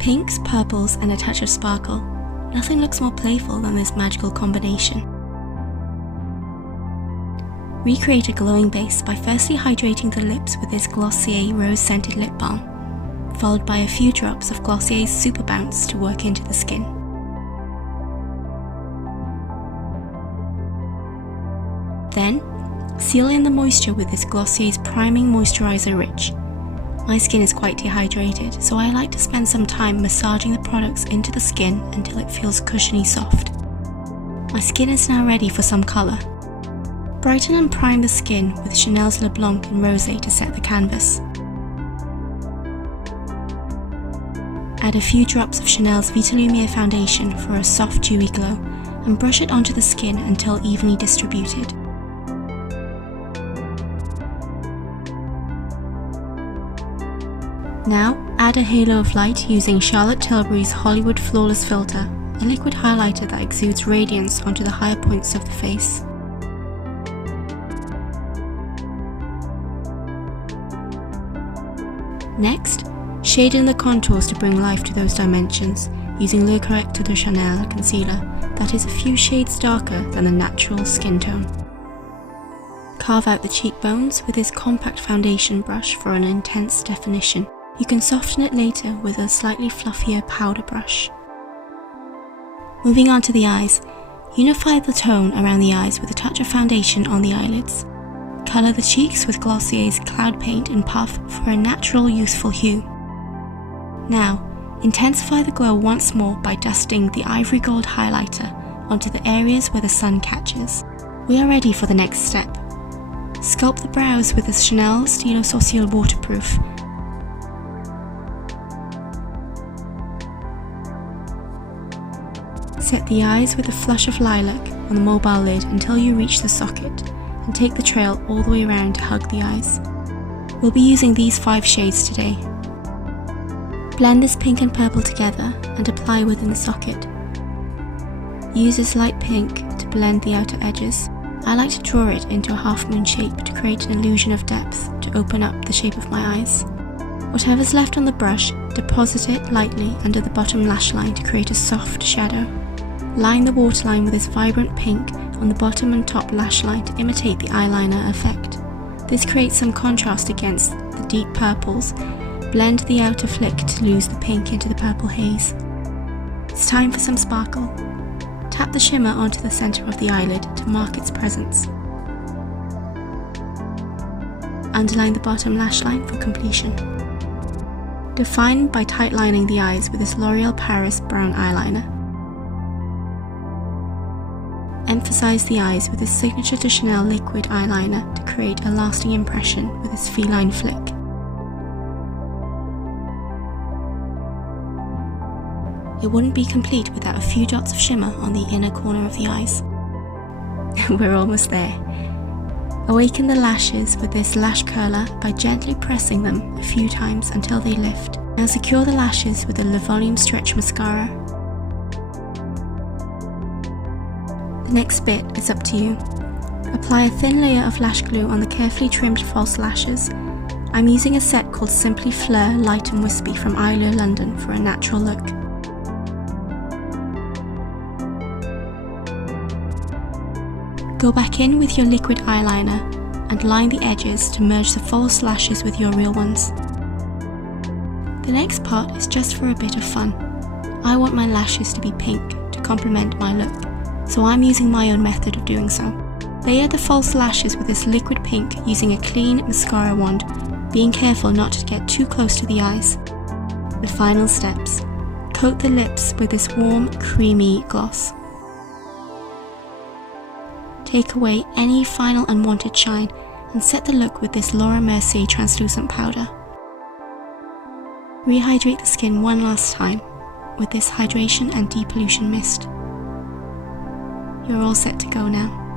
Pinks, purples, and a touch of sparkle. Nothing looks more playful than this magical combination. Recreate a glowing base by firstly hydrating the lips with this Glossier rose-scented lip balm, followed by a few drops of Glossier's Super Bounce to work into the skin. Then, seal in the moisture with this Glossier's Priming Moisturizer Rich. My skin is quite dehydrated, so I like to spend some time massaging the products into the skin until it feels cushiony soft. My skin is now ready for some colour. Brighten and prime the skin with Chanel's Le Blanc in Rosé to set the canvas. Add a few drops of Chanel's Vita Lumiere foundation for a soft dewy glow and brush it onto the skin until evenly distributed. Now, add a halo of light using Charlotte Tilbury's Hollywood Flawless Filter, a liquid highlighter that exudes radiance onto the higher points of the face. Next, shade in the contours to bring life to those dimensions using Le Correcteur de Chanel concealer that is a few shades darker than the natural skin tone. Carve out the cheekbones with this compact foundation brush for an intense definition. You can soften it later with a slightly fluffier powder brush. Moving on to the eyes, unify the tone around the eyes with a touch of foundation on the eyelids. Colour the cheeks with Glossier's Cloud Paint in Puff for a natural, youthful hue. Now, intensify the glow once more by dusting the ivory gold highlighter onto the areas where the sun catches. We are ready for the next step. Sculpt the brows with the Chanel Stylo Social Waterproof. Set the eyes with a flush of lilac on the mobile lid until you reach the socket, and take the trail all the way around to hug the eyes. We'll be using these 5 shades today. Blend this pink and purple together and apply within the socket. Use this light pink to blend the outer edges. I like to draw it into a half moon shape to create an illusion of depth to open up the shape of my eyes. Whatever's left on the brush, deposit it lightly under the bottom lash line to create a soft shadow. Line the waterline with this vibrant pink on the bottom and top lash line to imitate the eyeliner effect. This creates some contrast against the deep purples. Blend the outer flick to lose the pink into the purple haze. It's time for some sparkle. Tap the shimmer onto the center of the eyelid to mark its presence. Underline the bottom lash line for completion. Define by tight lining the eyes with this L'Oreal Paris brown eyeliner. Emphasize the eyes with this signature to Chanel liquid eyeliner to create a lasting impression with this feline flick. It wouldn't be complete without a few dots of shimmer on the inner corner of the eyes. We're almost there. Awaken the lashes with this lash curler by gently pressing them a few times until they lift. Now secure the lashes with a Le Volume Stretch Mascara. The next bit is up to you. Apply a thin layer of lash glue on the carefully trimmed false lashes. I'm using a set called Simply Fleur Light and Wispy from Eyelure London for a natural look. Go back in with your liquid eyeliner and line the edges to merge the false lashes with your real ones. The next part is just for a bit of fun. I want my lashes to be pink to complement my look, so I'm using my own method of doing so. Layer the false lashes with this liquid pink using a clean mascara wand, being careful not to get too close to the eyes. The final steps. Coat the lips with this warm, creamy gloss. Take away any final unwanted shine and set the look with this Laura Mercier translucent powder. Rehydrate the skin one last time with this hydration and depollution mist. You're all set to go now.